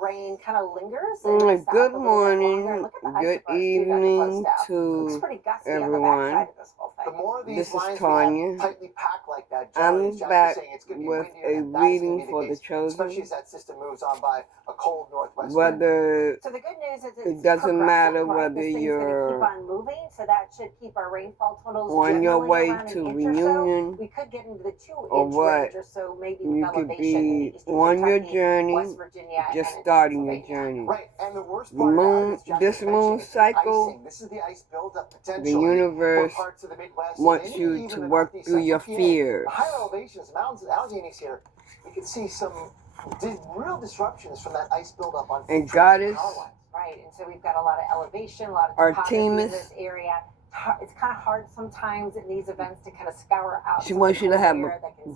rain kind of lingers. Good morning, good evening to everyone. This is Tanya. I'm back with a reading for the chosen. Whether So the good news is it doesn't matter whether you're keep on moving, so that should keep our rainfall totals on your way around to an inch or so. reunion, We could get into the 2-inch or what, range or so, maybe you with could elevation in be eastern on your Kentucky, journey, West Virginia, just and starting your Pennsylvania. journey. Right, and the worst The part about moon, it is, this moon cycle, this is the ice buildup the potentially universe for parts of the Midwest, wants maybe you even to the work Northeast, through your Central PA. fears. The higher elevations, mountains, Alleghenies here, we can see some real disruptions from that ice buildup on And Goddess, power lines. Right, and so we've got a lot of elevation, a lot of topography in Artemis, this area. It's kind of hard sometimes in these events to kind of scour out. she wants you to have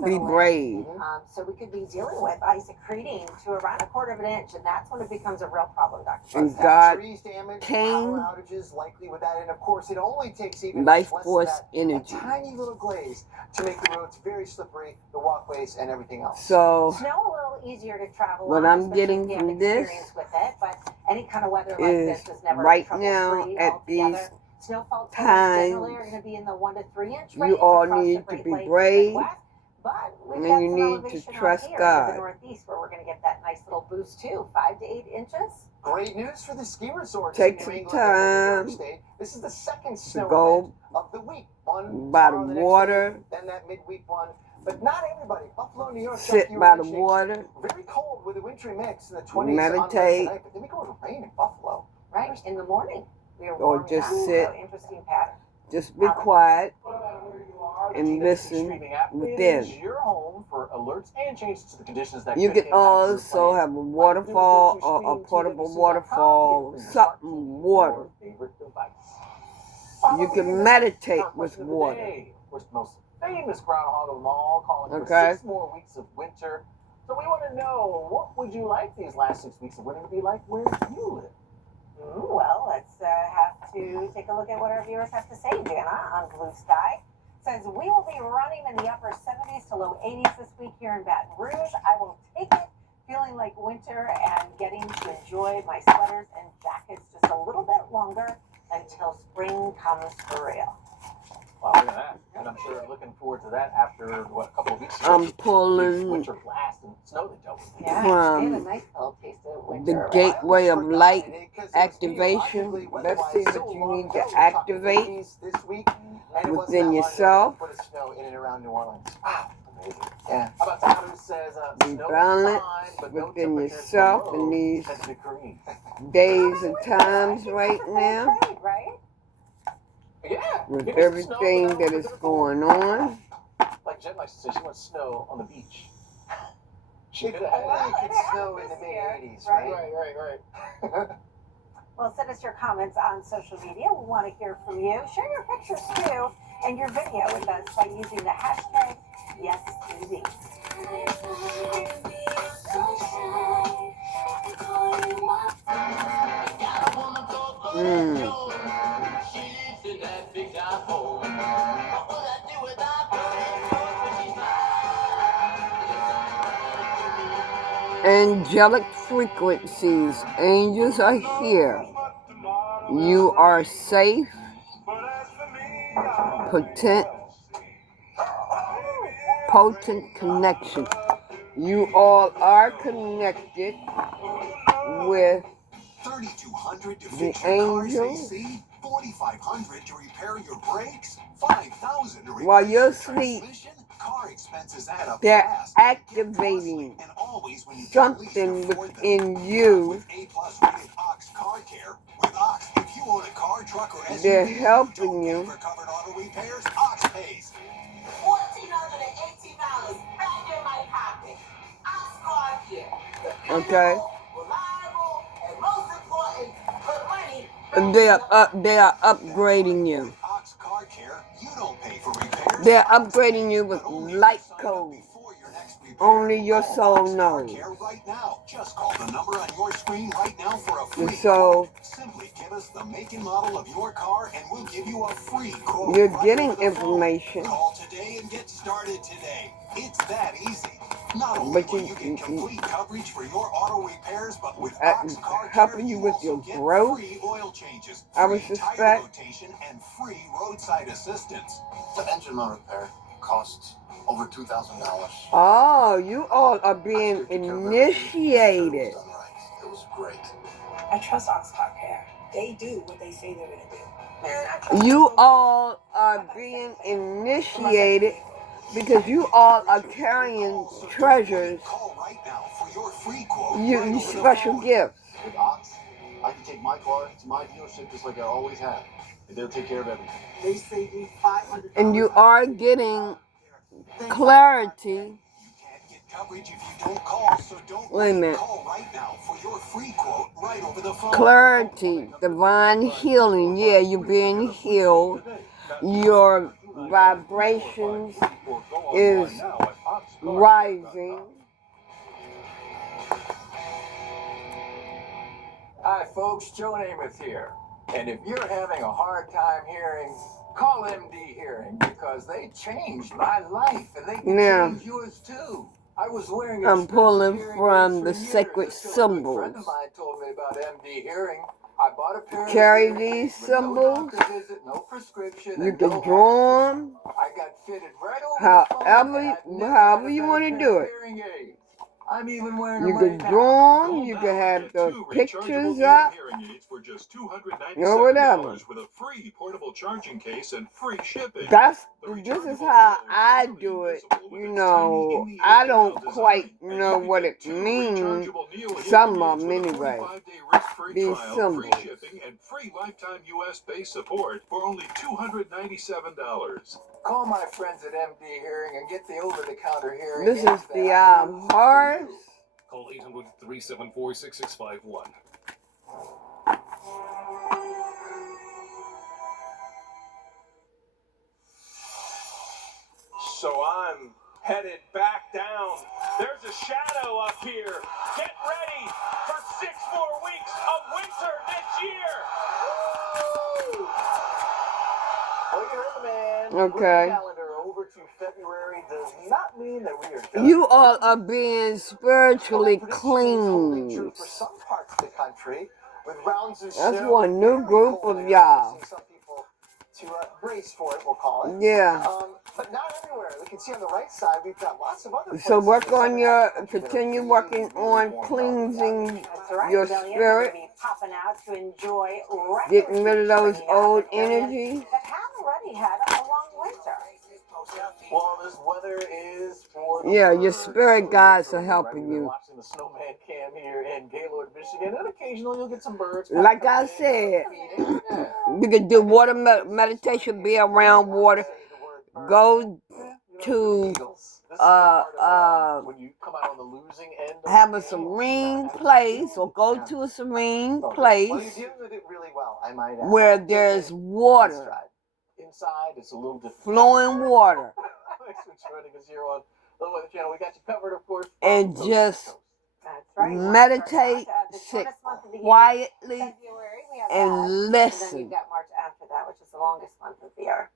be brave. So we could be dealing with ice accreting to around 1/4 of an inch, and that's when it becomes a real problem, Dr. And God Trees damaged, came, power outages likely with that, and of course it only takes even life less force than that, energy. a tiny little glaze to make the roads very slippery, the walkways and everything else. So snow a little easier to travel what on, I'm getting from this with it, but any kind of weather like is this is never right now at these snowfall times generally are going to be in the 1 to 3 inch you all need to be brave, and you need to trust God. In the Northeast, where we're going to get that nice little boost too, 5 to 8 inches. Great news for the ski resorts. Take some time This is the second to snow go event of the week. One by the tomorrow, next water, day, then that midweek one. But not everybody. Buffalo, New York, sit by the water, very cold with a wintry mix in the 20s meditate, tonight, but then we go to rain in Buffalo. Right, in the morning. We are or just sit, interesting pattern. just be quiet and listen within. Your home for alerts and changes to the conditions that you can also have a waterfall or a portable waterfall, something water. You can meditate with water. Most famous groundhog of them all, calling for 6 more weeks of winter. So we want to know, what would you like these last 6 weeks of winter to be like where you live? Well, let's have to take a look at what our viewers have to say. Jana on Blue Sky says, we will be running in the upper 70s to low 80s this week here in Baton Rouge. I will take it, feeling like winter and getting to enjoy my sweaters and jackets just a little bit longer until spring comes for real. Wow, look at that. And I'm sure looking forward to that after, what, a couple of weeks ago. I'm pulling winter blast and snow that dealt with. from the gateway of light activation. Let's see what you need to activate within yourself. Yeah. Be balanced within yourself in these days and times right now. Yeah. With everything that is going on. Like Jen likes to say, she wants snow on the beach. She could have snow in the mid-80s, right? Right. Well, send us your comments on social media. We want to hear from you. Share your pictures too and your video with us by using the hashtag YesTV. Angelic frequencies, angels are here. You are safe, potent connection. You all are connected with the angels. 4,500 to repair your brakes, 5,000 to repair while you're asleep. Car expenses add up they're fast. activating something within you. They're helping you. Okay. They are upgrading you. They're upgrading you with light code. Only your soul knows. Just call the number on your screen right now for a free quote. Simply give us the make and model of your car and we'll give you a free quote. You're getting information. Call today and get started today. It's that easy. Not only will you get complete coverage for your auto repairs, but with Ox Car Care, helping you with also your get growth, free oil changes, I would free tire suspect. rotation, and free roadside assistance. The engine mount repair costs over $2,000. Oh, you all are I being still took care of everything. initiated. It was done right. It was great. I trust Ox Car Care. They do what they say they're gonna do. And I trust You them so all are being initiated because you all are carrying treasures, Call right now for your free quote. you special gifts. With Ox, I can take my car to my dealership just like I always have. And they'll take care of everything. They saved me $500. And you are getting clarity. You can't get coverage if you don't call, so don't Wait a minute. Call right now for your free quote right over the phone. Clarity, divine healing. Yeah, you're being healed. Your vibrations is rising. Hi folks, Joe Namath here. And if you're having a hard time hearing, call MD Hearing because they changed my life and they can Now, change yours too. I was wearing I'm pulling expensive hearing from aids the for years sacred until a good symbols. friend of mine told me about MD Hearing. I bought a pair Carry of hearing these aids with no symbols. doctor visit, no prescription, You and can no draw them I got fitted right over the phone, and however, I've never however had a you better want to pair do of it. hearing aids. I'm even wearing You them can right now. draw them, you can have the pictures up, or whatever. With a free portable charging case and free shipping. This is how I do it. You know, I don't quite know what it means. Some of them anyway. These symbols. Free shipping and free lifetime US based support for only $297. Call my friends at MD Hearing and get the over-the-counter hearing. This aids is that the I use for horse. you. Call 800-374-6651. So I'm headed back down. There's a shadow up here. Get ready for 6 more weeks of winter this year. Woo! Well, you heard the man. Okay. Moving the calendar over to February does not mean that we are done. You all are being spiritually Well, that prediction is only true cleansed. for some parts of the country, with rounds of That's snow, one new very group cold of air, y'all. forcing some people to brace for it, we'll call it. Yeah. But not everywhere. We can see on the right side we've got lots of other So places work in the on southern your, half of the country that are continue really, working really on warmed up. cleansing That's right. your Millions are spirit, going to be popping out to enjoy record getting rid of those trees bringing out old the millions energies. that have already had a long winter. Well, this weather is for the Yeah, your birds. spirit guides are Right, helping we've been you. watching the snowman cam here in Gaylord, Michigan, and occasionally you'll get some birds. Like I coming in, said, feeding. Yeah. you can do water meditation, be around water. Go to When you come out on the losing end of have the a game, serene place, or go to a serene well, you're place dealing with it really well, I might add. where there's water, Inside, it's a little different. flowing water, Thanks for joining us here on the Weather Channel. We got you covered, of course. and from just coast to coast. That's right. meditate, The sit shortest month of the year, quietly, February, we have and that. And then listen. you've got March after that, which is the longest month of the year.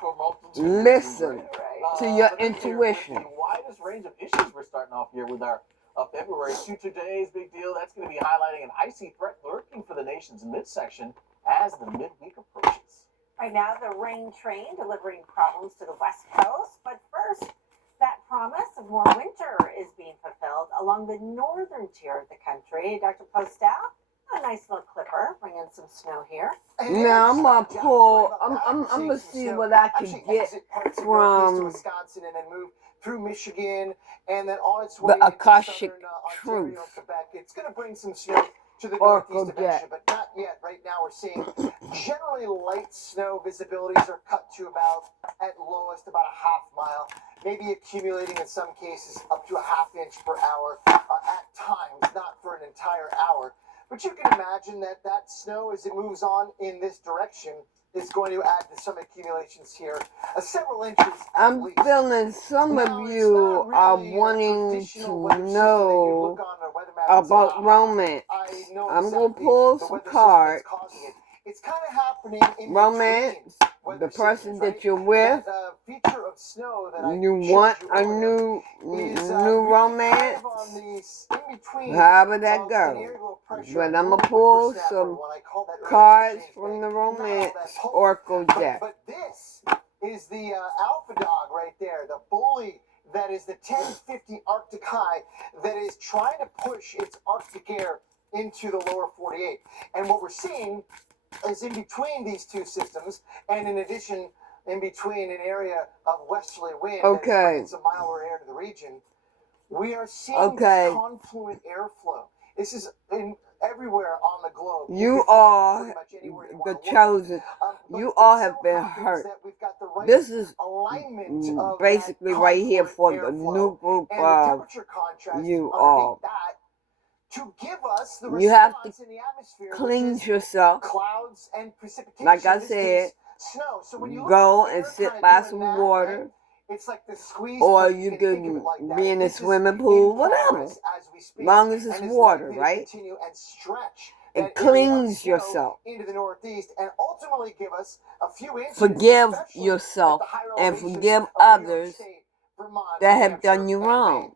For multitude of reasons, Listen right? to your But this year, intuition. with the widest range of issues we're starting off here with our February. Today's big deal. That's going to be highlighting an icy threat lurking for the nation's midsection as the midweek approaches. Right now, the rain train delivering problems to the West Coast. But first, that promise of more winter is being fulfilled along the northern tier of the country. Dr. Postel, a nice little clipper, bringing some snow here. Now I'm gonna pull. I'm gonna see what I can get from Wisconsin and then move through Michigan and then on its the way into Akashic southern, Truth. Ontario, Quebec. It's going to bring some snow to the Oracle northeast Jet. eventually, but not yet. Right now we're seeing generally light snow. Visibilities are cut to about, at lowest, about a half mile, maybe accumulating in some cases up to a half inch per hour at times, not for an entire hour. But you can imagine that that snow, as it moves on in this direction, is going to add to some accumulations here, several inches at I'm least. feeling some Now, of it's you not are really a wanting traditional to weather system that you know look on a weather map and say, about "Ah, romance. I know I'm gonna exactly pull the some weather system cards. that's causing it." It's kind of happening in Romance, between weather the person systems, that right? you're with, That feature of snow that I you showed want you a earlier new is new really romance, kind of on the in-between however that of an goes. area low pressure But and I'm a gonna little pull whippersnapper, some what I call that early cards change from thing. the Not all romance that potent. oracle deck. But this is the alpha dog right there, the bully that is the 1050 Arctic high that is trying to push its Arctic air into the lower 48. And what we're seeing is in between these two systems, and in addition, in between an area of westerly wind that's Okay. bringing some milder air to the region, we are seeing Okay. this confluent airflow. This is in everywhere on the globe. You can find it are pretty much anywhere you the wanna look. chosen. But You it all so have been happens hurt. that we've got the right This is alignment of basically that right here for confluent the airflow new group and the of temperature contrast you underneath all. that to give us the You have response in the atmosphere, which Cleanse is yourself. clouds and precipitation. Like I in this said, case, snow. So when you look go at and air sit kinda by doing some that, water, right? It's like the squeeze or plate. you can think of can it like that. be in a This is swimming pool, in whatever. progress as we speak, Long as it's and is water, likely to right? continue and stretch And that area of cleanse snow yourself. into the northeast, and ultimately give us a few inches, Forgive especially yourself at the higher and elevations forgive of New York others State, Vermont, that New have done Hampshire, you and Maine. wrong.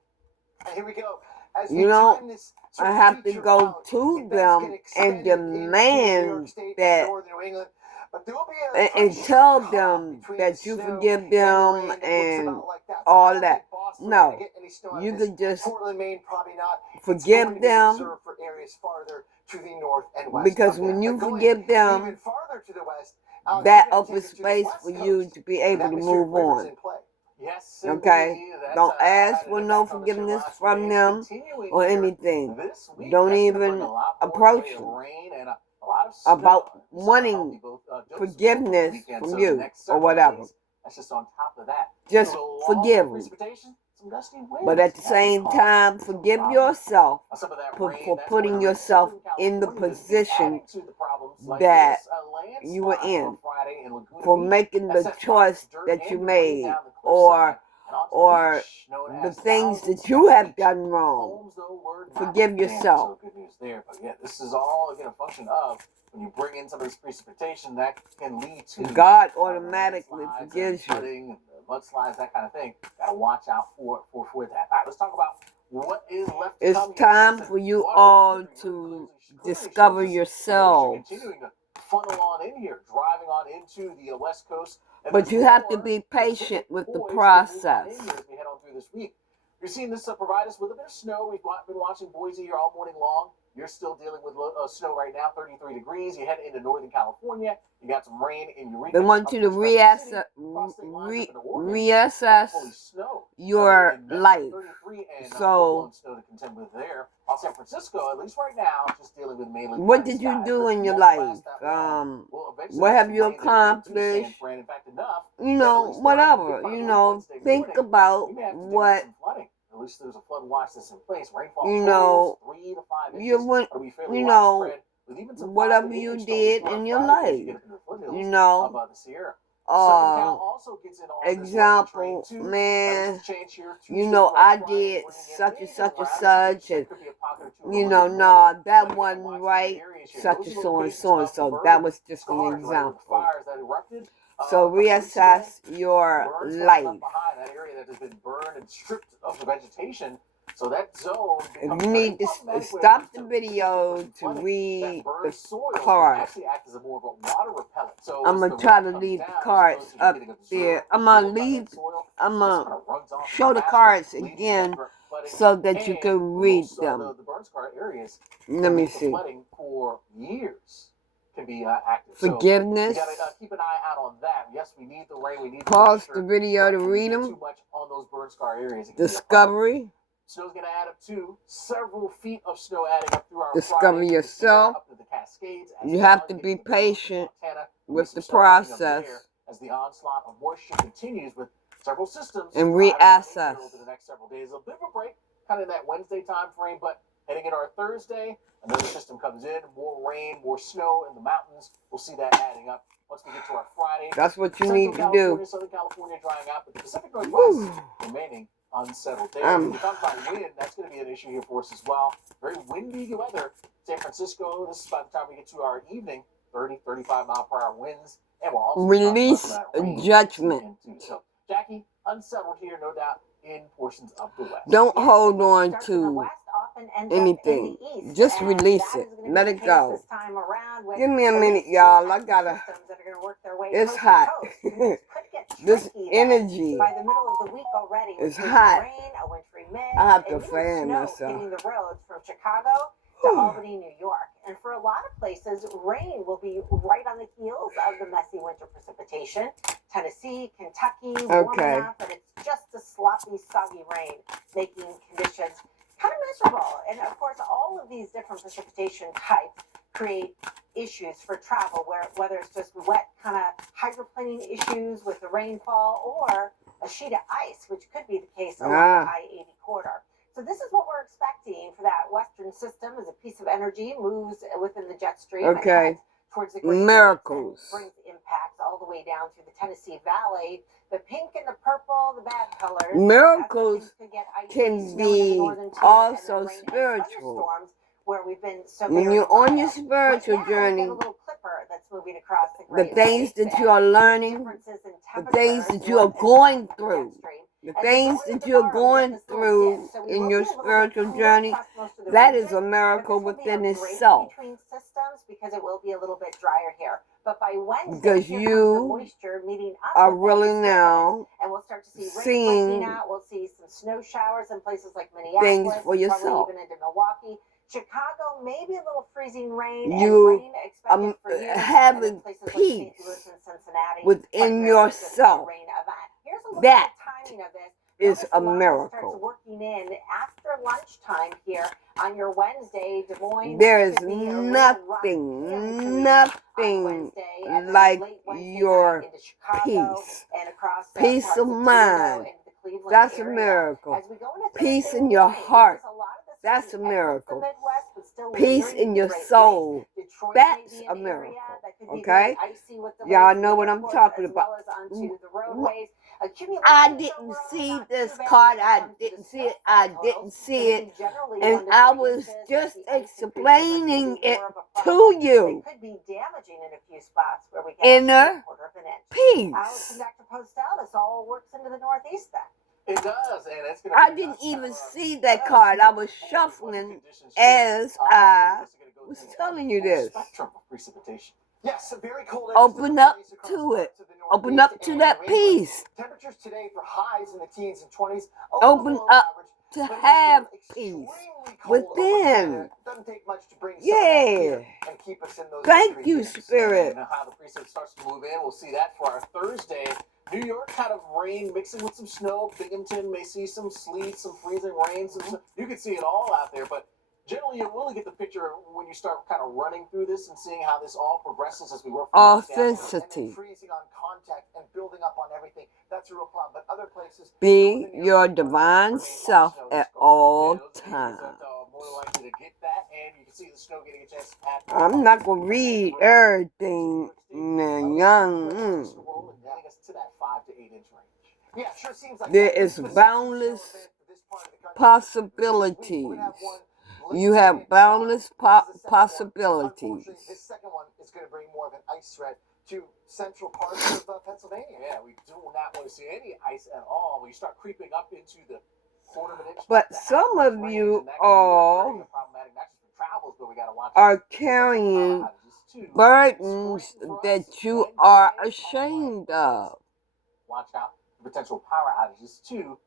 And here we go. As You we know, time this sort I of have to feature go out, to it does get them and extended into New York demand State and that northern New England. But there will be a and fresh tell calm them between that the you snow forgive and the them rain that looks and about like that. So I all don't that. think Boston's No, gonna get any snow out you of this. could just Portland, Maine, probably not. It's forgive going to be them, reserved for areas farther to the north and west because of when them. you But going forgive even them, farther to the west, Alex, that we're gonna opens take it to the space west for you coast. to be able to Atmospheric move rivers on. in play. Yes, Okay? indeed. That's Don't ask had an for no impact on the show forgiveness last from week. them Continuing or here anything. this week. Don't That's gonna bring even a lot more approach in the way of them rain and a lot of snow. about We saw a wanting healthy dose of both over the forgiveness weekend. from So the you next or several whatever. days, that's just on top of that. Just So along forgive with them. precipitation, some gusty winds. But at the That same can cause time, some forgive problems. yourself Some of that for rain, that's going putting to reach yourself Southern in the California, this week, position adding to the problems like that this landslide you were in on Friday in Laguna for Beach. making That the sent choice rocks, dirt, that and you debris made, down the or cliffside and onto the or beach, known the as things thousands that you of have beach. done wrong. Homes, though, were not Forgive damaged, yourself. so good news there. But yeah, this is all again a function of when you bring in some of this precipitation that can lead to God automatically landslides forgives and you. flooding, and mudslides, that kind of thing. Gotta watch out for that. All right, let's talk about what is left to It's come here. time Listen, for you water all really to clearly discover shows us yourselves. moisture continuing to funnel on in here, driving on into the west coast. And But there's you have to more be patient with the poised to move on in process. here as we head on through this week. You're seeing this provide us with a bit of snow. We've been watching Boise here all morning long. You're still dealing with snow right now, 33 degrees. You head into Northern California. You got some rain in Eureka. They want up you through to Crescent City, reassess, across state lines up into Oregon. reassess Fully snow. your In Memphis, life. 33 and So, full-blown snow to contend with there. While San Francisco, at least right now, just dealing with mainly what cloudy did you skies. do But in your won't life? last that long. We'll eventually What get have some you rain there into San accomplished? Fran. In fact, enough You that at know, least whatever. by You late know, Wednesday think morning, about we may have to deal with what, some flooding. At least there's a flood watch that's in place. Rainfall you totals know, 3 to 5 you inches. went, It'll be fairly you know, widespread, with even some 5 whatever to 8 you inch totals did throughout in your Friday as you get life. up into the You foothills know, of the Sierra. Southern Cal uh, also gets in on this rain train example, too. man, This change here you Tuesday know, throughout I Friday, did bringing in such and maybe such and around an such, inch. There and, could be a pocket or two of you a know, little bit nah, more. that But again, wasn't watch these right, areas here. such Those and are so and locations so and of so. burn That was just an scars, right? With example. fires that erupted So a couple weeks ago. reassess your Burns got life. left behind, that area that has been burned and stripped of the vegetation. So that zone If becomes you very need to problematic when it stop comes the to video pushing to flooding. That read burned the soil can card, actually act as a more of a water repellent. So I'm as gonna the try rain to comes leave down, the as cards opposed to up getting there. absorbed I'm and gonna absorbed by leave, that soil, I'm it just gonna kind of runs off and show the faster, cards leading to again that flooding. so that you And can read most them. the burn scar areas Let can me lead to see. flooding for years. Can be active. So we Forgiveness. gotta keep an eye out on that. Yes, we need the rain, we need the Pause moisture, the video but to when you read get them. too much on those burn scar areas, it can be a problem. Discovery. Snow's going to add up to several feet of snow adding up through our Discover Friday into the Sierra, yourself. up to the Cascades. As You well, have to get be to the Billings, patient Montana. There'll be with some the snow adding up process there as the onslaught of moisture continues with several systems and driving on in reassess. here over the next several days. A bit of a break, kind of in that Wednesday time frame, but heading into our Thursday, another system comes in, more rain, more snow in the mountains. We'll see that adding up once we get to our Friday. That's what you Central need to California, do. Southern California drying out, but the Pacific Northwest Woo. remaining unsettled there. When you talk about wind, that's going to be an issue here for us as well. Very windy weather. San Francisco, this is by the time we get to our evening, 30, 35 mile per hour winds And we'll also Release talk about rain judgment. this weekend, too. So, Jackie, unsettled here, no doubt, in portions of the West. Don't hold on Starts in the to west, often ends up in anything. the east, Just and release that it. is gonna be Let the it case go. this time around with Give me a at minute, least two y'all. I active gotta. systems that are going to work their way It's coast to hot. coast. Things could get This tricky energy. by the middle of the week already. It's with hot. rain, a wintry mix, I have to and even fan snow myself. hitting the roads from Chicago to Albany, New York. And for a lot of places, rain will be right on the heels of the messy winter precipitation. Tennessee, Kentucky, warm Okay. enough, but it's just a sloppy, soggy rain, making conditions kind of miserable. And of course, all of these different precipitation types create issues for travel, whether it's just wet kind of hydroplaning issues with the rainfall or a sheet of ice, which could be the case along the I-80 corridor. So this is what we're expecting for that western system as a piece of energy moves within the jet stream and Okay. heads towards the Great Lakes Miracles. and brings impacts all the way down through the Tennessee Valley. The pink and the purple, the bad colors. Miracles Things could get icy, can snow in the be northern tier, also and then rain and spiritual. thunderstorms where we've been so When very you're on your mild. spiritual Right now, journey, we got a little clipper that's moving across the the Great things Lakes, that you are and learning, differences in the things temperatures that you are north and going south of the jet through, stream. the As we things go into that you're tomorrow, we get going this little through dip. So we in will your be a little bit spiritual cooler journey, across most of the that is region, a but miracle this will be within a break itself. between systems because it will be a little bit drier here. But by Wednesday, Because here comes the you moisture meeting up are with that really disturbance, now and we'll start to see rain seeing breaking out. We'll see some snow showers in places like things Minneapolis, for probably yourself. even into Milwaukee. Chicago, maybe a little freezing rain and You rain expected for you, and having in places like St. peace Louis and Cincinnati, within primarily just a yourself. rain event. Here's a look That at the timing of this. is Notice a Lana starts miracle. working in after lunchtime here on your Wednesday. Des Moines There is could be a real rocky in between nothing on Wednesday, and then like late Wednesday your night into Chicago peace. and across Peace parts of Toledo mind. into the Cleveland That's a area. miracle. As we go into Peace Thursday in your morning, heart. notice a lot of this That's a exits the miracle. Midwest, but still Peace lingering in your the Great Lakes. soul. Detroit That's may be a an area miracle. that could be Okay? very icy with delays Y'all to know the what I'm airports talking as about. well as onto the roadways. I Accumulations didn't overall see not this too bad card. when it I comes to the didn't see it. snowfall I totals. didn't see Gonna it. be generally And 1 to I 3 was inches, with just the ice increasing explaining much it more of a to problem. They you. could be damaging in a few spots where we get up to Inner 1/4 of an inch. Alex peace. and Dr. Postel, this all works into the Northeast then. It does, and it's gonna I bring didn't us even kind of see a that card. I was weather shuffling conditions here. as I This is gonna go was through telling a you full this. spectrum of precipitation. Yes, a very cold Open up to it. Open up to that peace. Temperatures today for highs in the teens and 20s. Open up to have peace within. Doesn't take much to bring Yeah. and keep us in those Thank wintry you, temps. Spirit. And how the precip starts to move in, we'll see that for our Thursday. New York kind of rain mixing with some snow. Binghamton may see some sleet, some freezing rain. You can see it all out there, but generally you really get the picture when you start kind of running through this and seeing how this all progresses as we work from Authenticity. And then freezing on contact and building up on everything. That's a real problem. But other places, Be your divine self at all times. More likely to get that, and you can see the snow getting a chance to pat. I'm not going to read everything. Young. To that 5 to 8 inch range. Yeah, sure seems like There that. is This boundless snow event for this part of the country. possibilities. We're gonna have one You later have today. boundless This is the second one. possibilities. Unfortunately, this second one is going to bring more of an ice threat to central parts of Pennsylvania. Yeah, we do not want to see any ice at all. When you start creeping up into the 1/4 of an inch. But to some half of inch you range, and that can be all very problematic, not just for travels, but we got to watch are potential carrying power outages, too. burdens Screen for us, that you Wednesday, are on ashamed Wednesday. of. Watch out for potential power outages too.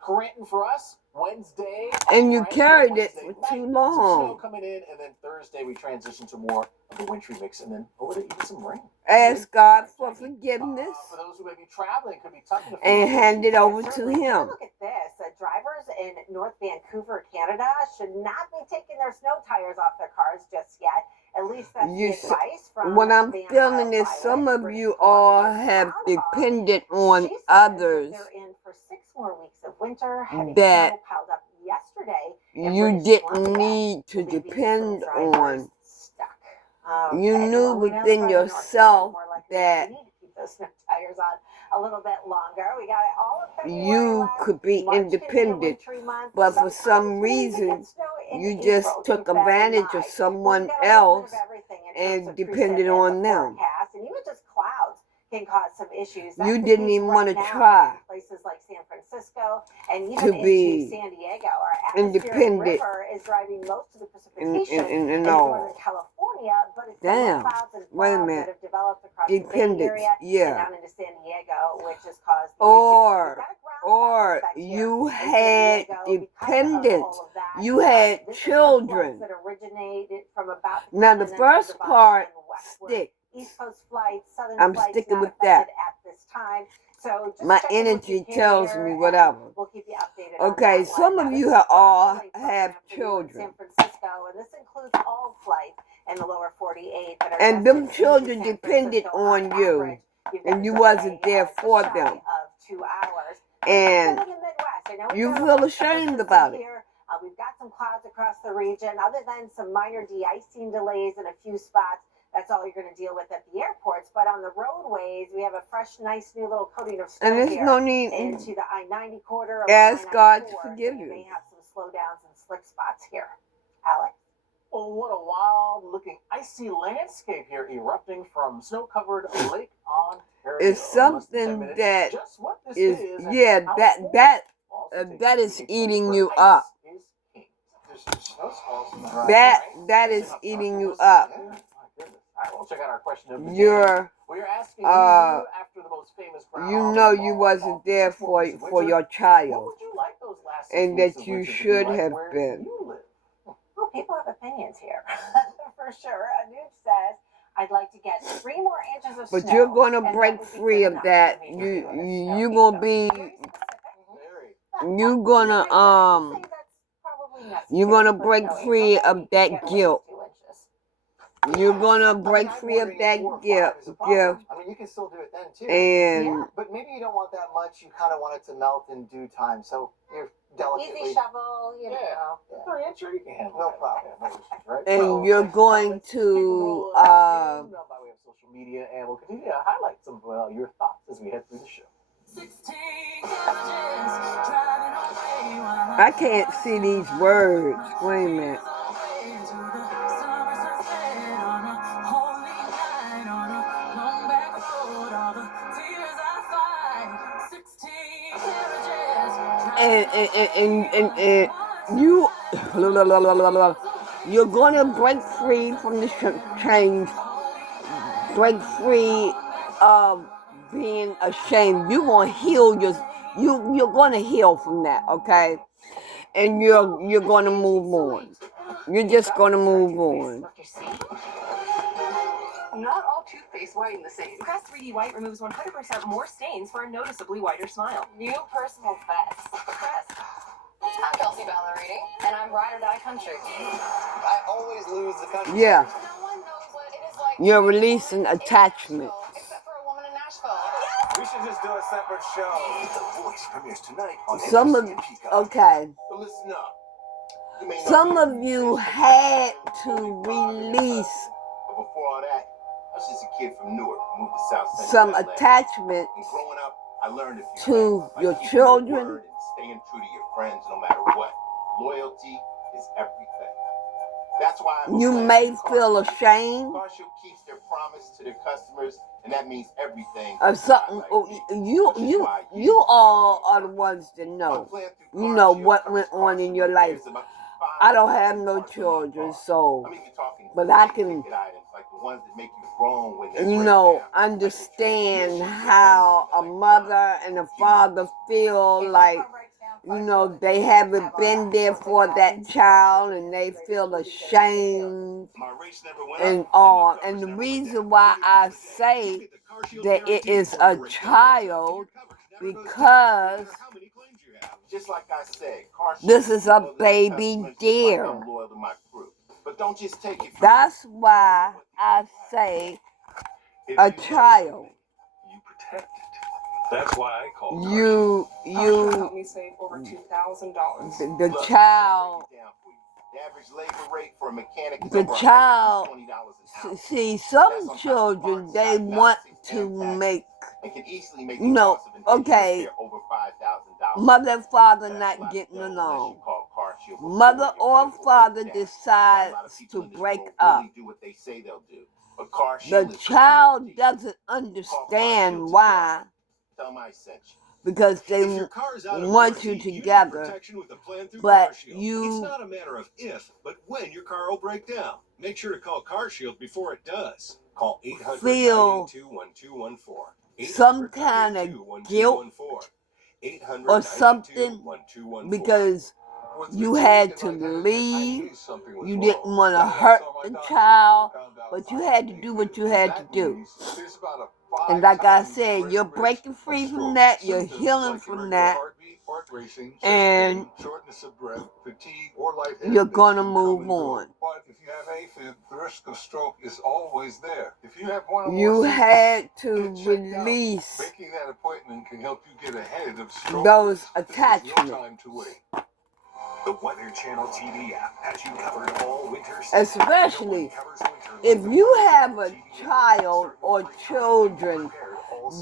Granting for us, Wednesday. And you right, carried it Wednesday for night, too some snow long. coming in, and then Thursday we transition to more of the wintry mix, and then over to even some rain. Ask God for forgiveness For those who may be traveling, it could be tough. and hand it over to Certainly. Take a Him. look at this. Drivers in North Vancouver, Canada, should not be taking their snow tires off their cars just yet. At least that's You the advice from When I'm Van feeling Isle this, some Pilot, of British you all Columbia have Groundhog. depended on She says others that they're in for 6 more weeks of winter. Heavy that snow piled up yesterday. in you British didn't Columbia, need to leaving depend some drivers on. stuck. You Okay, knew well, we know within the further north you are, yourself the more likely that you need to keep those snow tires on a little bit longer. We got it all of February you left. could be March could be a independent, wintry month. but for Sometimes some we even get reason, snow in you April. just Keep took that in advantage of mind. Well, we someone got a little bit else of everything in terms and of depended precip in on the them. forecast. And even can cause some issues. That's You the didn't case even right want to now try in places like San Francisco and to even into be San Diego. Our atmospheric independent river is driving most of the and, precipitation and, in and Northern all. California, but it's the low Damn. clouds and Wait a fog minute. that have developed across the Bay Dependence. Area and Yeah. down into San Diego, which has caused the issues. We've Or got a ground or effect here you in San had Diego because of dependence. all of that. You had This is the floods children. that originated from about the Now the continental first divide part and westward. stick. East Coast flights, southern I'm flights sticking not with affected that. at this time. So just My check in with energy your tells carrier me and whatever. we'll keep you updated on Okay, that some one. of Now, you this is have a all delay have program for you in children. San Francisco, and this includes all flights in the lower 48 that are And them destined children into San depended Francisco. on you. Average, you've got And a you delay wasn't there just for shy them. of 2 hours. And In the Midwest, I know we've you got a feel low ashamed system about it. here. We've got some clouds across the region. Other than some minor de-icing delays in a few spots, that's all you're going to deal with at the airports. But on the roadways, we have a fresh, nice new little coating of snow And there's here no need. into the I-90 corridor of Ask God to I-94. forgive So you may you. have some slowdowns and slick spots here. Alex? Oh, what a wild-looking icy landscape here erupting from snow-covered Lake Ontario. It's In less than 10 something minutes, that just what this is, and yeah, how that it that also takes that you is to a place eating where you ice up. is king. There's some snow squalls in the horizon, That right? that is eating you up. Yeah, my goodness. All right, we'll check out our question of the day. You're We are asking uh after the most famous ground you hog know of you all, wasn't there six more weeks of for winter. your What child, would you like those last 6 and weeks that of you winter to be should like have where been. you live? Well, people have opinions here, for sure. Anuj says, I'd like to get 3 more inches of But snow. you're gonna and break that would be free good of enough that. for me to do a snow You ego. gonna be Very specific. you gonna I would say that's probably necessary you're gonna for break snow ego. free Maybe of you can that get away with guilt. 2 inches. You're gonna I mean, break I'm free of wondering if that 4 or 5 gift, is a problem. I mean, you can still do it then too. and Yeah. But maybe you don't want that much. You kind of want it to melt in due time. So you're delicately. Easy shovel, you Yeah. know. 3 incher, you can handle No that. problem. Yeah, no issues, right? and So, you're questions, going comments, to keep rolling back in, by way of social media, and we'll continue to highlight some of your thoughts as we head through the show. I can't see these words. Wait a minute. And you you're gonna break free from the change, break free of being ashamed. You're gonna heal you're gonna heal from that, okay? And you're gonna move on. You're just gonna move on. Not all toothpaste whiten the same. Crest 3D White removes 100% more stains for a noticeably whiter smile. New personal best. Crest. I'm Kelsey Ballerini, and I'm Ride or Die Country. I always lose the country. Yeah. No one knows what it is like You're to releasing be in attachment. Nashville, except for a woman in Nashville. We should just do a separate show. The Voice premieres tonight on Some of NBC and Peacock. okay. But listen up. You may know Some me of as you Mr. had to Tony Bob and release But before all that, I was just a kid from Newark, moved to South Central some LA. attachment And growing up, I learned a few to things, like your keeping children. your word and staying true to your friends no matter what. Loyalty is everything. That's why You may feel ashamed CarShield keeps their promise to their customers, and that means everything. of something. You all are the ones that know. You know what went on in your life. I don't have no children, so but I can, understand how a mother and a father feel like, they haven't been there for that child and they feel ashamed and all. And the reason why I say that it is a child, because just like I said, this is a baby deer. But don't just take it. That's why I say a child. You protect it. That's why I call You helped me save over $2,000. the child. The average labor rate for a mechanic is The over child. $20 an hour. See, some children, they want to make, It can easily make okay, over $5,000. mother and father not getting along. Mother or father decides to break up. Do what they say they'll do. But Car The Shield is child doesn't understand why, Tell my sense. because they If your car is out of want you warranty, need together, protection with a plan through but CarShield. you It's not a matter of if, but when your car will break down. Make sure to call CarShield before it does. Call 800 feel 1214. some kind of guilt or something because you had to leave. You didn't want to hurt the child, but you had to do what you had to do. And like I said, you're breaking free from that. You're healing from that. And you're going to move on. But if you have AFib, the risk of stroke is always there. If you have one or more You symptoms, had to get checked out. release Making that appointment can help you get ahead of stroke. those This is no attachments. time to wait. The Weather Channel TV app has you covered all winter. Especially if you have a child or children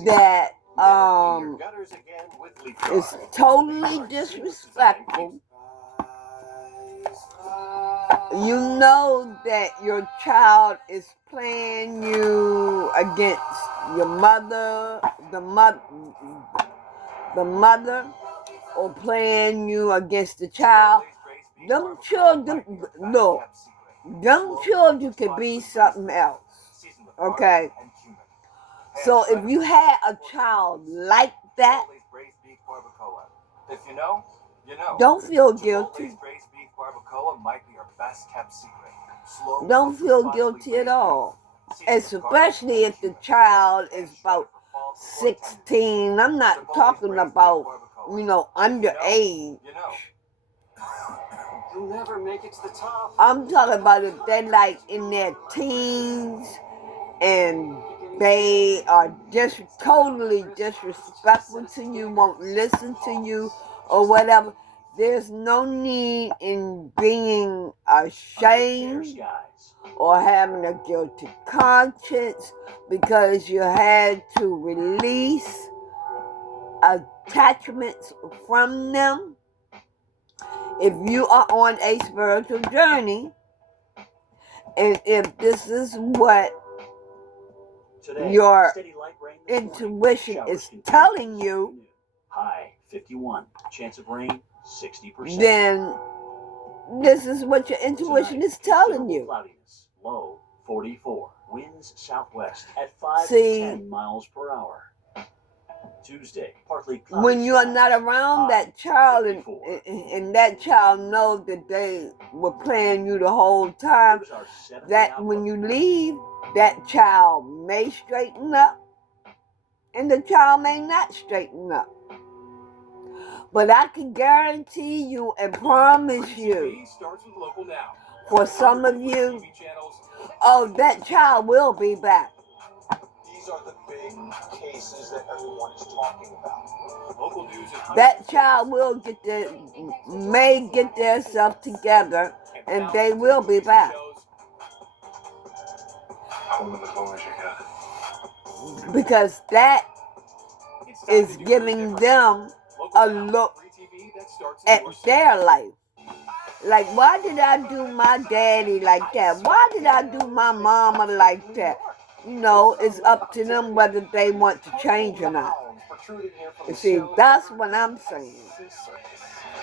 that is totally disrespectful. You know that your child is playing you against your mother, the mother, or playing you against the child. Them children, look, them children could be something else. Okay? So if you had a child like that, If you know, you know. don't feel guilty. Chipotle's braised beef barbacoa might be our best kept secret. Slow, Don't feel responsibly guilty at braised all. beef, seasoned with garlic, Especially if the child is about 16. I'm not talking about, underage. You know. You'll never make it to the top. I'm talking about if they're like in their teens and they are just totally disrespectful to you, won't listen to you or whatever. There's no need in being ashamed or having a guilty conscience because you had to release attachments from them. If you are on a spiritual journey, and if this is what your intuition is telling you, High 51, chance of rain 60%. then this is what your intuition is telling you. Cloudiness, low 44, winds southwest at 5 See, to 10 miles per hour. Tuesday, partly cloudy. when you are not around that child and that child knows that they were playing you the whole time, that when you leave, that child may straighten up and the child may not straighten up. But I can guarantee you and promise you, for some of you, that child will be back. These are the big cases that everyone is talking about. Local news is That child may get themselves together and they will be back. Because that is giving them a look at their life. Like, why did I do my daddy like that? Why did I do my mama like that? It's up to them whether they want to change or not. You see, that's what I'm saying.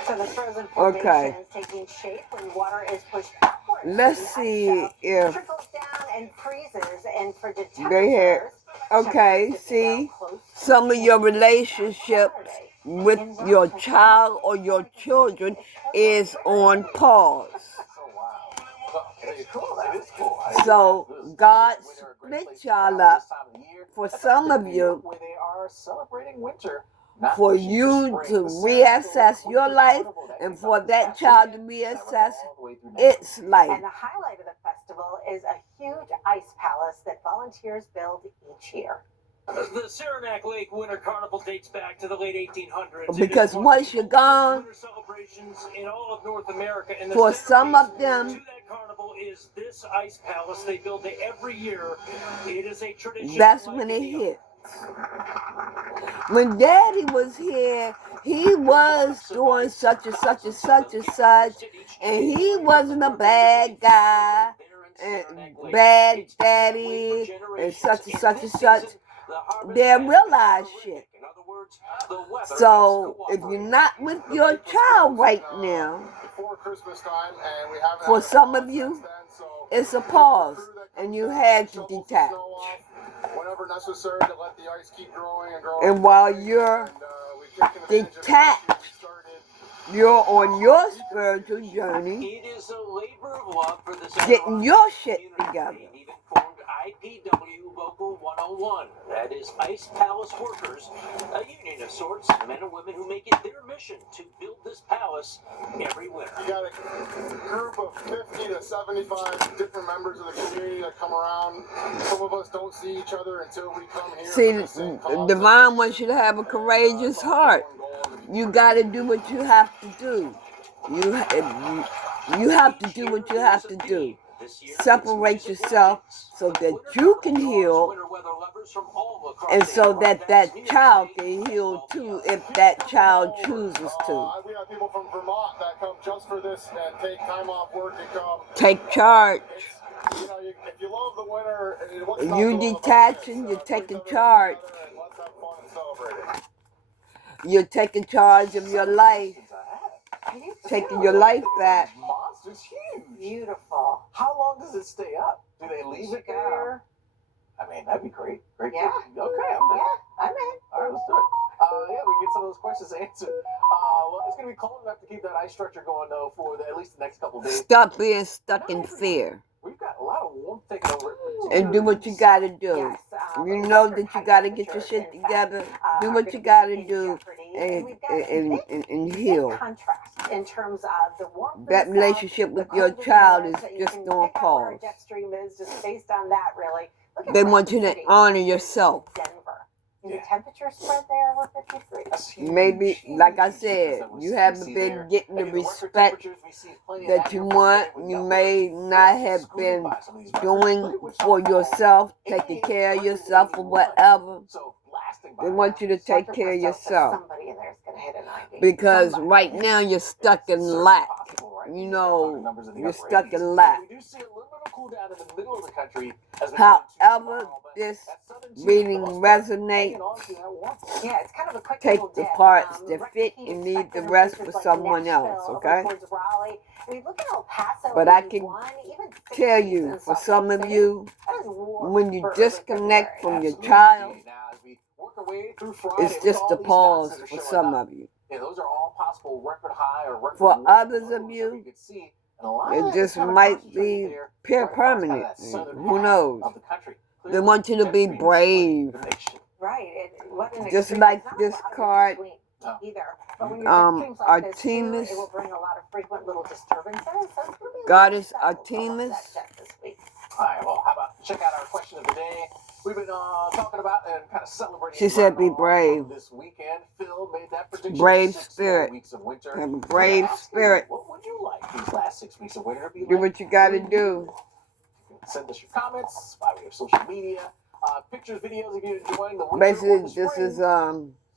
So the frozen formation is taking shape when water is pushed backwards. Let's see if Trickles down and freezes, and for they had. Okay, see, some of your relationships with your child or your children is on pause. So God split y'all up for some of you, where they are celebrating winter. for you to reassess your life and for that child to reassess its life. And the highlight of the festival is a huge ice palace that volunteers build each year. The Saranac Lake Winter Carnival dates back to the late 1800s. Because once you're gone, Winter celebrations in all of North America, and the for some of them, to that carnival is this ice palace. They build it every year. It is a tradition. that's when it hit. When Daddy was here, he was doing such and such and such and such, and he wasn't a bad guy. bad daddy and such and such and such. They'll realize shit. So if you're not with your child right now, Before Christmas time, and we haven't for had some a of you, since then, so it's a pause, and you had to detach. Whenever necessary to let the ice keep growing and growing. And while you're we've taken advantage of it. detached, you're on your spiritual journey, It is a labor of love for the getting your shit together. even formed IPW Local 101. That is Ice Palace Workers, a union of sorts, men and women who make it their mission to build this palace every winter. You got a group of 50 to 75 different members of the community that come around. Some of us don't see each other until we come here. See, for the same cause. Divine wants you to have a courageous heart. You got to do what you have to do. You have to do what you have to do. Separate yourself so that you can heal, and so that that child can heal too, if that child chooses to. We have people from Vermont that come just for this and take time off work and come. Take charge. You know, if you love the winter, what's not You to love about detaching, this? you're Please taking come charge. together and let's have fun and celebrate it. You're taking charge of your life, taking your life back. Monster's huge. Beautiful. How long does it stay up? Do they leave it there? I mean, that'd be great. Great. Yeah. Okay, I'm done. Yeah, I'm in. All right, let's do it. Yeah, we get some of those questions answered. Well, it's going to be cold enough to keep that ice structure going, though, for at least the next couple of days. Stop being stuck in fear. We've got a lot of warmth taking over. And do what you gotta do. Yes, You know that you gotta get your shit together. Do what you gotta do and heal. Contrast in terms of the warmth. That relationship with your child is just on pause. Jet stream is just based on that, really. Look at They want you to Rapid City honor in yourself. Denver. The temperature spread there over 50 degrees. That's huge. Maybe, like I said, We you see haven't there. been getting the Again, worker respect temperatures, we see plenty of that that you here want. from You the may not have Screwed been by some of these records, doing but it would for somehow yourself, 88 taking care of records yourself in or 81. whatever. So blasting by They want you to Dr. take care of Presto says yourself. Somebody in there is going to hit a 90. Because Somebody. right now you're stuck in lack. You know, you're stuck in lack. We do see a little bit of cool down in the middle of the country as we However, this reading resonates, Yeah, it's kind of a quick take little the dip. parts that Rex fit Keith and leave the expected in rest places for like someone else, Nashville, okay? over towards Raleigh. I mean, look at El Paso. But I 81, can even tell 60s you, in for Salt some Lake of City. you, That is warm when you for early disconnect February. from your child, Now, as we work our way through Friday, it's look just at a all these pause dots that are for showing some up. of you. Yeah, those are all possible record high or record For low others of lows that you, we could see. And a lot of it that just is kind of might concentrated be there pure right across kind of permanent. that southern Who half knows? of the country. They want you to be brave. Right. It wasn't Just extreme. like It's not this a lot in card, between No. either. But when you're extremes like this too, Artemis, it will bring a lot of frequent little disturbances. So it's gonna be Goddess nice to Artemis. offset that this week. All right, well, how about check out our question of the day? We've been talking about and kind of celebrating. She said be brave. This weekend, Phil made that prediction. Brave 6 spirit. more weeks of winter. Have a brave spirit. What would you like these last 6 weeks of winter to be Do like? what you gotta do. You can send us your comments by way of social media, pictures, videos if you're enjoying the winter. Basically, or the this spring. is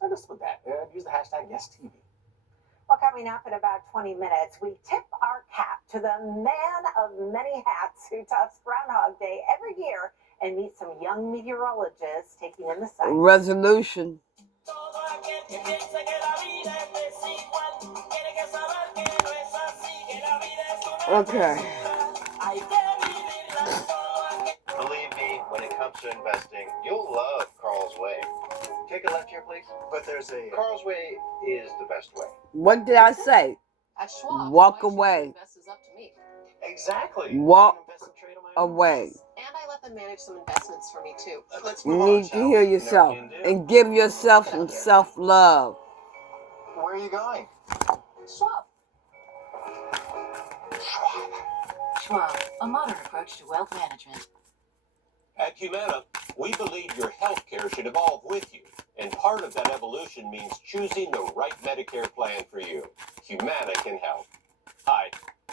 Send us with that. Use the hashtag YesTV. Well, coming up in about 20 minutes, we tip our cap to the man of many hats who tops Groundhog Day every year and meet some young meteorologists taking in the sun. resolution. Okay. Believe me, when it comes to investing, you'll love Carl's Way. Take a left here, please. But there's a Carl's Way is the best way. What did I say? At Schwab, Walk my choice to away. invest is up to me. Exactly. Walk I can invest and trade on my own. away. And I let them manage some investments for me too. Let's You move on, need to shall hear we? yourself Never can do. and give yourself some self-love. Where are you going? Schwab. Schwab, a modern approach to wealth management. At Humana, we believe your health care should evolve with you, and part of that evolution means choosing the right Medicare plan for you. Humana can help. Hi,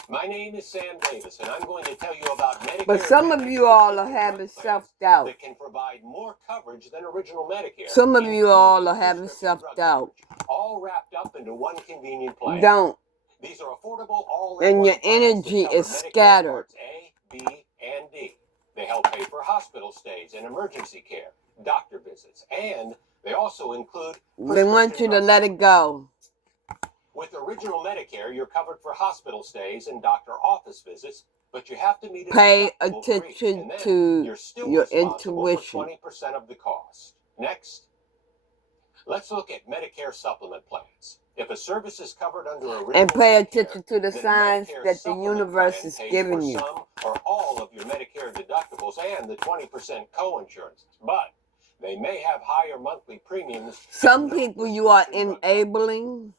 my name is Sam Davis, and I'm going to tell you about Medicare. But some of Advantage you all are drug having plans self-doubt. that can provide more coverage than original Medicare. Some of you all are including having prescription drug self-doubt. coverage, all wrapped up into one convenient plan. Don't. These are affordable all And your plans that energy cover is Medicare scattered. Parts A, B, and hospital stays and emergency care, doctor visits, and they also include They want you to let it go. With Original Medicare, you're covered for hospital stays and doctor office visits, but you have to meet a Pay deductible for each, attention and then to you're still your responsible intuition. for 20% of the cost. Next, let's look at Medicare supplement plans. If a service is covered under Original And pay Medicare, attention to the then a signs Medicare that the supplement universe plan is pays giving for you. some or all of your Medicare deductibles and the 20% co-insurance, but they may have higher monthly premiums. Some people you are enabling.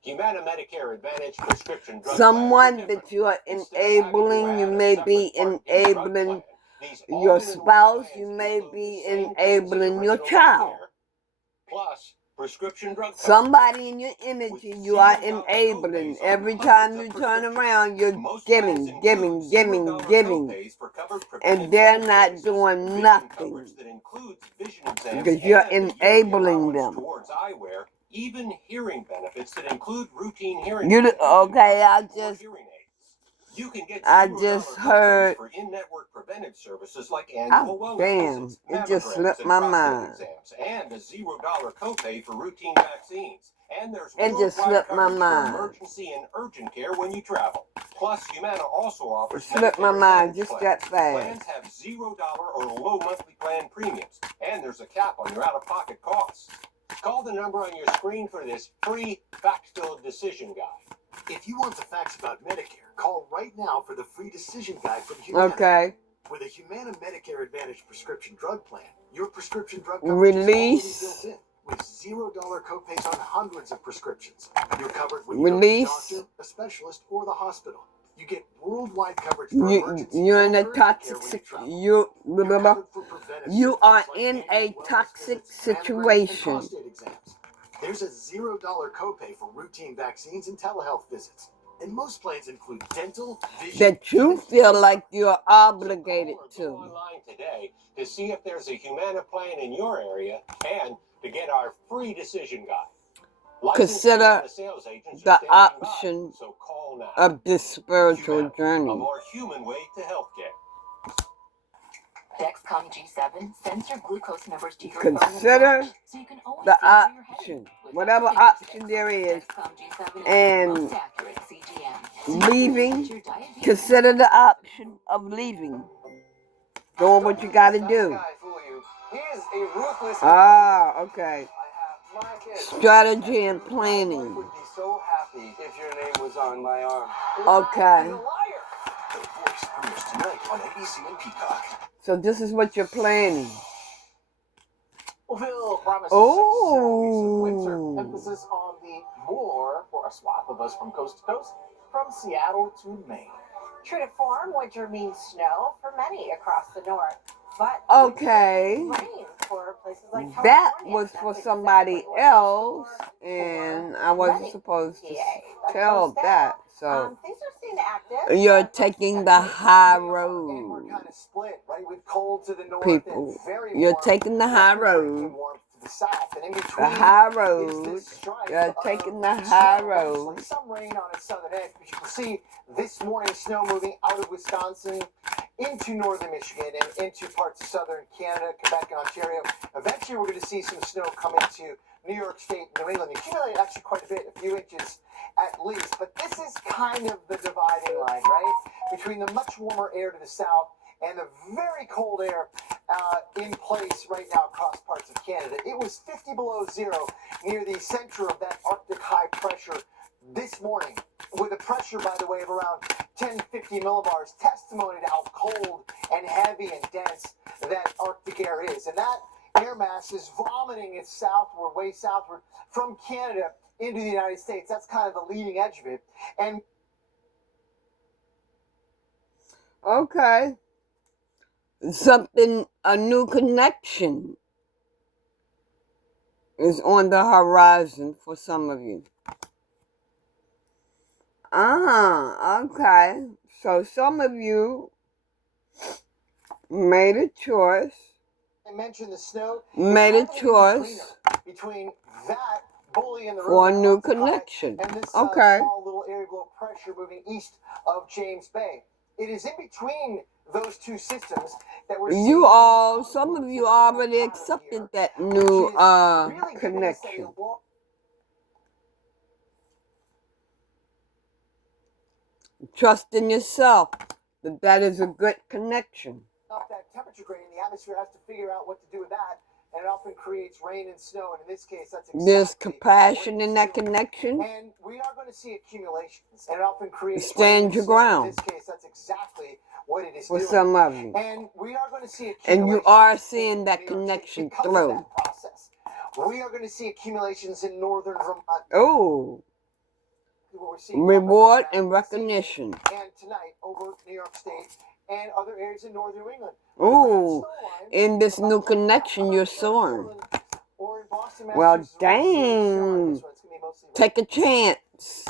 Humana Medicare Advantage prescription drug Someone plans are that you are Instead of having to enabling, you add a may separate be Part D drug enabling plan, these your all-in-one spouse, plans you may include the be same things as enabling your Original child. Medicare, plus prescription drug coverage. Somebody in your energy you are enabling. Every time you turn around, you're giving. And they're not doing nothing because you're enabling them. Towards eyewear, even hearing benefits that include routine hearing. Okay, You can get I $0 just copays heard. for in-network preventive services like annual wellness Damn, visits, it just mammograms, slipped and my prostate mind. exams, and a $0 copay for routine vaccines. And there's It just worldwide slipped my coverage for mind. emergency and urgent care when you travel. Plus, Humana also It offers slipped my Medicare mind Advantage just plans. that fast. Plans have $0 or low monthly plan premiums, and there's a cap on your out-of-pocket costs. Call the number on your screen for this free fact-filled decision guide. If you want the facts about Medicare, call right now for the free decision guide from Humana. Okay. With a Humana Medicare Advantage prescription drug plan, your prescription drug coverage is already built in. With $0 copays on hundreds of prescriptions. You're covered with your doctor, a specialist, or the hospital. You get worldwide coverage for emergency you're in a and urgent toxic care when you travel. you are in a toxic situation. There's a $0 copay for routine vaccines and telehealth visits. And most plans include dental, vision, that you feel like you're obligated Go to. online today to see if there's a Humana plan in your area and to get our free decision guide. Consider Sales agents the are standing by, option so call now. of this spiritual Humana, journey. a more human way to healthcare. Dexcom G7 sends your glucose numbers to your Consider phone so you can always the see where you're headed option, with whatever our option there is, Dexcom G7 is and the most accurate CGM. So you can leaving. manage your diabetes. Consider the option of leaving. Doing what you gotta do. Ah, okay. Strategy and planning. would be so happy if your name was on my arm. Okay. The Voice premieres tonight on ABC and Peacock. So this is what you're planning. Well, Phil promised 6 Oh. weeks of winter. Emphasis on the more for a swath of us from coast to coast, from Seattle to Maine. True to form, winter means snow for many across the north. But Okay. rain for places like California. That was That's for somebody exactly what else, it's and for I wasn't many supposed to PA. That tell goes down. that. So Things are staying active. you're taking the high And we're road, kind of split, right? With cold to the north people. and very You're warm, taking the high road. warm to the south. And in The between high is road. this stripe You're of taking the high snow. road. Like some rain on its southern edge, but you can see this morning snow moving out of Wisconsin into northern Michigan and into parts of southern Canada, Quebec, and Ontario. Eventually, we're going to see some snow come into New York State and New England. Accumulate actually quite a bit, a few inches at least. But this is kind of the dividing line, right? Between the much warmer air to the south and the very cold air in place right now across parts of Canada. It was 50 below zero near the center of that Arctic high pressure this morning, with a pressure, by the way, of around 1050 millibars, testimony to how cold and heavy and dense that Arctic air is. And that air mass is vomiting it southward, way southward, from Canada into the United States. That's kind of the leading edge of it. And Okay. Something, a new connection is on the horizon for some of you. Okay. So some of you made a choice. I mentioned the snow. Made a choice between that bully in the for a road new connection. and this Okay. small little area of low pressure moving east of James Bay. it is in between those two systems that we're You all, some of you already accepted that new connection. Trust in yourself that is a good connection. Up that temperature gradient, the atmosphere has to figure out what to do with that, and it often creates rain and snow. And in this case, that's exactly There's compassion in that connection. And we are going to see accumulations, and it often creates Stand your ground. In this case, that's exactly what it is For doing. some of you. And we are going to see accumulations. And you are seeing that connection through. Of that process. We are going to see accumulations in northern Vermont. Oh. Reward and recognition. And tonight over New York State and other areas in northern New England. Oh, in this new connection you're soaring. Well, dang. Take a chance.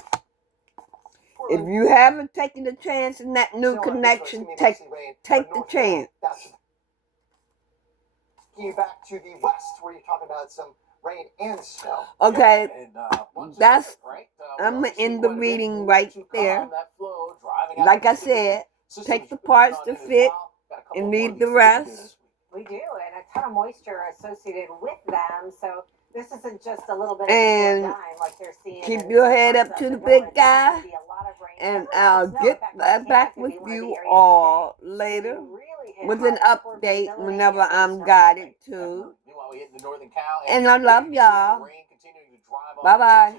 If you haven't taken the chance in that new connection, take the chance. You back to the west where you're talking about some rain and snow. Okay, that's, I'm in the reading right there. Like I said, take the parts that fit and leave the rest. We do, and a ton of moisture associated with them, so this isn't just a little bit of And dime like they're seeing. keep your head up to the big guy, and I'll get back with you all later with an update whenever I'm guided to. And I love y'all. Bye-bye.